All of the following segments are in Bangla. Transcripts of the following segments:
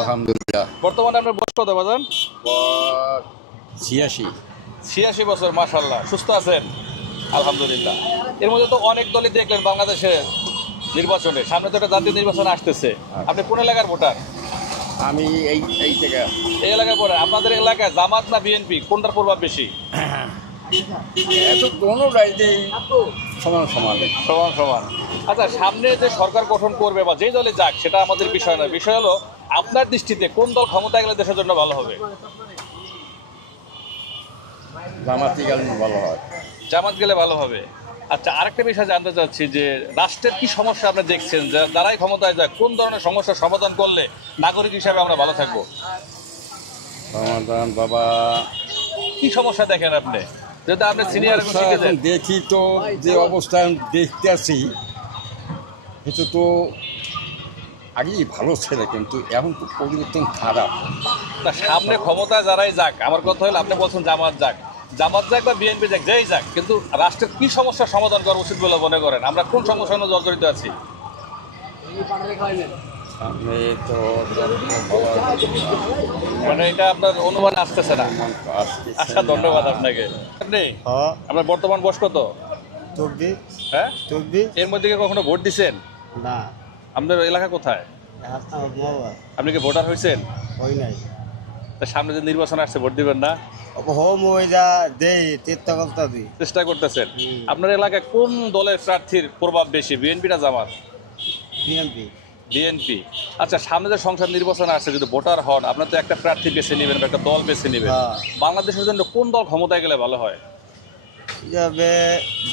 আলহামদুলিল্লাহ। বর্তমানে আপনার বয়স কত বাজান? 86। 86 বছর, মাশাআল্লাহ। সুস্থ আছেন? আলহামদুলিল্লাহ। এর মধ্যে তো অনেক দলই দেখলেন বাংলাদেশে নির্বাচনে, সামনে তো একটা জাতীয় নির্বাচন আসতেছে। আপনি কোন এলাকার ভোটার? আমি এই এই থেকে এই এলাকায় পড়ে। আপনাদের এলাকায় জামাত না বিএনপি কোনটার প্রভাব বেশি? এত কোনো রাইতেই সমান সমান। সমান সমান। আচ্ছা, সামনে যে সরকার গঠন করবে বা যেই দলে যাক সেটা আমাদের বিষয় নয়, বিষয় হলো আপনার দৃষ্টিতে কোন দল ক্ষমতায় গেলে দেশের জন্য ভালো হবে? জামাতি গেলে ভালো হয়। জামাত গেলে ভালো হবে। আচ্ছা, আরেকটা বিষয় জানতে চাচ্ছি যে রাষ্ট্রের কি সমস্যা আপনি দেখছেন, যারাই ক্ষমতায় যায় কোন ধরনের সমস্যার সমাধান করলে নাগরিক হিসাবে আমরা ভালো থাকবো? সমাধান বাবা, কি সমস্যা দেখেন আপনি, যদি আপনি সিনিয়র এখন দেখি তো যে অবস্থা দেখতে আছি, এটা তো আগেই ভালো ছিল, কিন্তু এখন তো পরিবর্তন খারাপ। না, সামনে ক্ষমতায় যারাই যাক, আমার কথা হলো আপনি বলছেন জামাত যাক, জামাত যাক বা বিএনপি যাক, যেই যাক, কিন্তু রাষ্ট্রের কি সমস্যার সমাধান করা উচিত বলে মনে করেন? আমরা কোন সমস্যার মধ্যে জর্জরিত আছি? সামনে তো মানে এটা আপনার অনুমান আসতেছে না। আচ্ছা, ধন্যবাদ আপনাকে। আপনি আপনার বর্তমান বয়স কত? 24। হ্যাঁ, 24? এর মধ্যে কি কখনো ভোট দিচ্ছেন? না, আপনার এলাকা কোথায়? আপনি কি ভোটার হয়েছেন? হই নাই। তা সামনে যে নির্বাচন আসছে, ভোট দিবেন না? হোম ওই যা দেই তীর্থ করতে দিই। চেষ্টা করতেছেন। আপনার এলাকায় কোন দলের প্রার্থীর প্রভাব বেশি, বিএনপি না জামাত? বিএনপি। বিএনপি। আচ্ছা, সামনে যে সংসদ নির্বাচন আসছে, যদি ভোটার হন আপনার তো একটা প্রার্থী বেছে নেবেন বা একটা দল বেছে নেবেন। বাংলাদেশের জন্য কোন দল ক্ষমতায় গেলে ভালো হয়? যাবে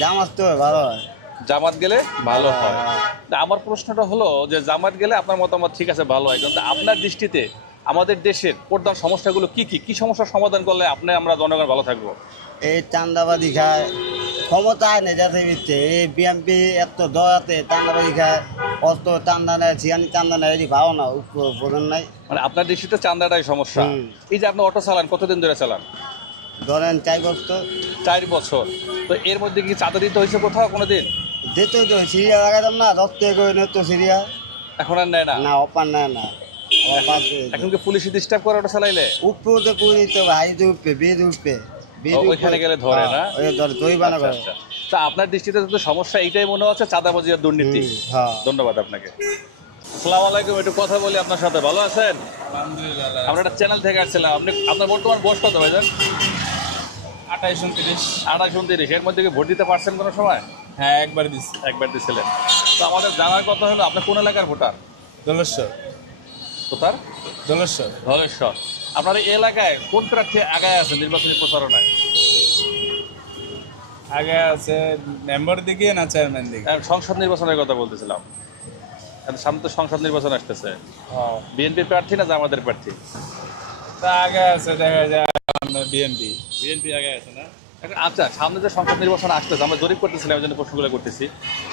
জামাত তো ভালো হয়। জামাত গেলে ভালো হয়। তা আমার প্রশ্নটা হলো যে জামাত গেলে আপনার মতামত ঠিক আছে, ভালো হয়, কিন্তু আপনার দৃষ্টিতে আমাদের দেশের প্রধান সমস্যাগুলো কি কি? কি সমস্যার সমাধান করলে আমরা জনগণ ভালো থাকবো? এই চান্দাবাদি খায়, ক্ষমতায় নেই যাতে বিচ্ছে। এই বিএনপি এত দয়াতে চান্দাবাদি খায়, অত চান্দা নেয়, সিয়ানি চান্দা নেয়, এটি ভালো না, বোঝেন নাই। মানে আপনার দৃষ্টিতে চান্দাটাই সমস্যা। এই যে আপনি অটো চালান, কতদিন ধরে চালান? ধরেন 4 বছর। 4 বছর। তো এর মধ্যে কি চাঁদা দিতে হয়েছে কোথাও কোনোদিন? যেতে তো সিরিয়া লাগাতাম না, রক্তে করে নিত সিরিয়া। এখন আর নেয় না? না, অপার নেয় না। এখন কি পুলিশে ডিস্টার্ব করে ওটা চালাইলে? উপরে পুরি তো ভাই উঠবে, বেদ উঠবে, ওইখানে গেলে ধরে না? দই বানা করে। আচ্ছা, আচ্ছা। তা আপনার দৃষ্টিতে তো সমস্যা এইটাই মনে হচ্ছে, চাঁদাবাজি আর দুর্নীতি। ধন্যবাদ আপনাকে। আসসালামু আলাইকুম। একটু কথা বলি আপনার সাথে। ভালো আছেন? আলহামদুলিল্লাহ। আমরা একটা চ্যানেল থেকে আসছিলাম। আপনার বর্তমান বয়স কত ভাইজান? 28, 29। 28, 29। এর মধ্যে কি ভোট দিতে পারছেন কোনো সময়? হ্যাঁ, একবার দিচ্ছি। একবার দিছিলেন। তো আমাদের জানার কথা হলো আপনি কোন এলাকার ভোটার? দোলেশ্বর। কোথার? দোলেশ্বর। ধলেশ্বর। আপনার এই এলাকায় কোন প্রার্থী আগায় আছে নির্বাচনী প্রচারণায়? আগে আছে মেম্বার দিকে না চেয়ারম্যান দিকে? সংসদ নির্বাচনের কথা বলতেছিলাম। সামনে তো সংসদ নির্বাচন আসতেছে। বিএনপির প্রার্থী না জামাতের প্রার্থী? তা আগে আছে দেখা যায় বিএনপি। বিএনপি আগে আছে না? আচ্ছা, সামনে যে সংসদ নির্বাচন আসতেছে, আমরা জরিপ করতেছিলাম, এই জন্য প্রশ্নগুলো করতেছি।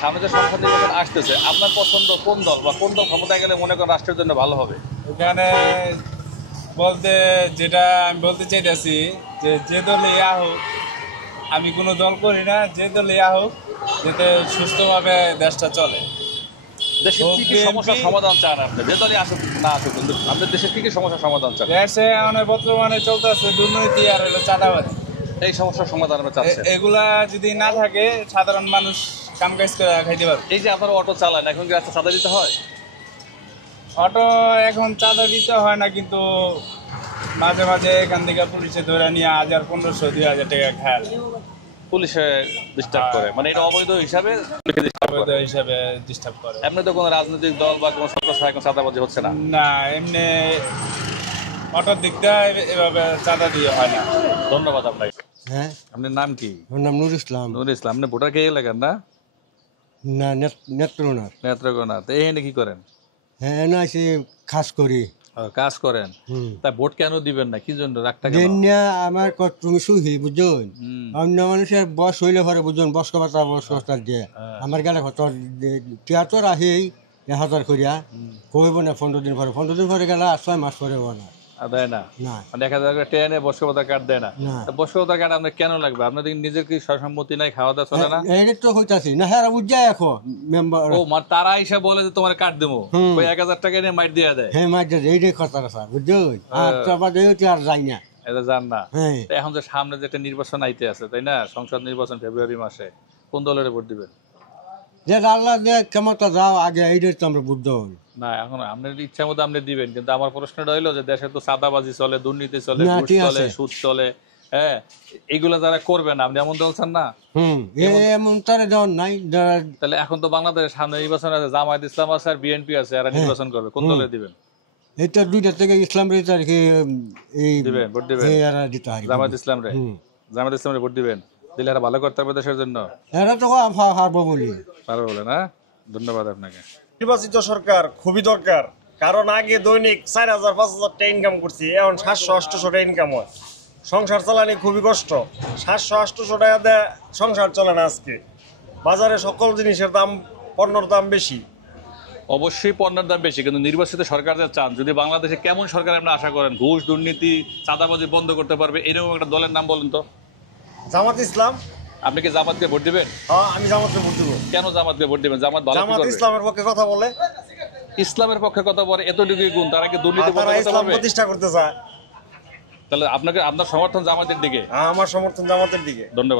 সামনে যে সংসদ নির্বাচন আসতেছে, আপনার পছন্দ কোন দল বা কোন দল ক্ষমতায় গেলে মনে করেন রাষ্ট্রের জন্য ভালো হবে? এখানে বলতে যেটা আমি বলতে চাইতেছি যে যে দলে ইয়া হোক, আমি কোনো দল করি না, যে দলে ইয়া হোক যাতে সুস্থভাবে দেশটা চলে। দেশের কি কি সমস্যার সমাধান চান আপনি? যে দলই আসুক না আসুক, কিন্তু আপনাদের দেশের কি কি সমস্যার সমাধান চান? দেশে অনেক বর্তমানে চলতেছে দুর্নীতি আর হলো চাঁদাবাজি। এই সমস্যার সমাধান আমরা চাচ্ছেন? এগুলা যদি না থাকে সাধারণ মানুষ কাম কাজ করে খাইতে পারবে। এই যে আপনারা অটো চালান, এখন কি রাস্তা চাঁদা দিতে হয়? অটো এখন চাঁদা দিতে হয় না, কিন্তু মাঝে মাঝে এখান থেকে পুলিশে ধরে নিয়ে 1000, 1500, 2000 টাকা খায়। পুলিশে ডিস্টার্ব করে, মানে এটা অবৈধ হিসাবে হিসাবে ডিস্টার্ব করে। এমনি তো কোনো রাজনৈতিক দল বা কোনো সরকার এখন চাঁদাবাজি হচ্ছে না? না, এমনি অটোর দিকটা এভাবে চাঁদা দিয়ে হয় না। ধন্যবাদ আপনাকে। হ্যাঁ, আপনার নাম কি? আমার নাম নুর ইসলাম। নুর ইসলাম। আপনি ভোটার কে এলাকার না? না, নেত্রকোনার। নেত্রকোনা। তো এখানে কি করেন? হ্যাঁ, না সে খাস করি। কাজ করেন। তা ভোট কেন দিবেন না? কি জন্য রাগটা কেন? দেন না, আমার তুমি সুখী বুঝুন। অন্য মানুষের বয়স হইলে পরে বুঝুন, বয়স্ক ভাতা দিয়ে আমার গেলে টিয়াত্তর আসেই 1000 করিয়া কইব না 15 দিন পরে, 15 দিন পরে গেলে 6 মাস পরে না। আর দেয় না, না মানে 1000 করে ট্রেনে বর্ষবতার কার্ড দেয় না। না। তো বর্ষবতার কার্ড আপনার কেন লাগবে? আপনাদের নিজের কি সম্মতি নাই, খাওয়া দাওয়া চলে না? এই তো হইতাছি না হ্যাঁ বুঝ যায় এখন মেম্বার ও মানে তারা এসে বলে যে তোমার কার্ড দেবো, হুম। ওই 1000 টাকা নিয়ে মাইট দিয়ে দেয়। হ্যাঁ মাঝে এইটাই কথা স্যার বুঝছো আর তারপর তো আর যাই না এটা জান না। হ্যাঁ তো এখন যে সামনে যে একটা নির্বাচন আইতে আছে, তাই না? সংসদ নির্বাচন ফেব্রুয়ারি মাসে, কোন দলের ভোট দিবেন? যে আল্লাহ যে ক্ষমতা যাও আগে এইটাই তো আমরা বুঝতে হবে না এখন আপনার ইচ্ছা মতো আপনি দিবেন, কিন্তু আমার প্রশ্নটা হইলো যে দেশে তো চাঁদাবাজি চলে, দুর্নীতি চলে, না, ঘুষ ঠিক চলে, আছে। সুদ চলে, হ্যাঁ, এগুলা যারা করবেন আপনি এমন বলছেন না? এমন তারে দেওয়ার নাই তাহলে এখন তো বাংলাদেশের সামনে নির্বাচন আছে, জামায়াত ইসলাম আছে আর বিএনপি আছে, এরা নির্বাচন করবে, কোন দলে দিবেন? এটা দুইটা থেকে ইসলাম রে এই দিবেন, ভোট দিবেন এরা দিতে হয় জামায়াত ইসলাম রে? জামায়াত ইসলাম রে ভোট দিবেন, দিলে এরা ভালো করতে হবে দেশের জন্য, এরা তো হারবো বলি পারবে বলে না? ধন্যবাদ আপনাকে। নির্বাচিত সরকার খুবই দরকার, কারণ আগে দৈনিক 4000-5000 টাকা ইনকাম করছি, এখন 700-800 টাকা ইনকাম হয়। সংসার চালানি খুবই কষ্ট, 700-800 টাকা দেয় সংসার চলে না। আজকে বাজারে সকল জিনিসের দাম, পণ্যের দাম বেশি। অবশ্যই পণ্যের দাম বেশি, কিন্তু নির্বাচিত সরকার যা চান, যদি বাংলাদেশে কেমন সরকার আপনি আশা করেন, ঘুষ দুর্নীতি চাঁদাবাজি বন্ধ করতে পারবে, এরকম একটা দলের নাম বলেন তো। জামাত ইসলাম। আপনি কি জামাতকে ভোট দিবেন? হ্যাঁ, আমি জামাতকে ভোট দেবো। কেন জামাতকে ভোট দিবেন? জামাত ভালো কি জামাত করবে? ইসলামের পক্ষে কথা বলে, ইসলামের পক্ষে কথা বলে, এতটুকুই গুণ, তারা কি দুর্নীতি আর বন্ধ তারা করতে ইসলাম পারবে? প্রতিষ্ঠা করতে চায়। তাহলে আপনার সমর্থন জামাতের দিকে। আমার সমর্থন জামাতের দিকে। ধন্যবাদ।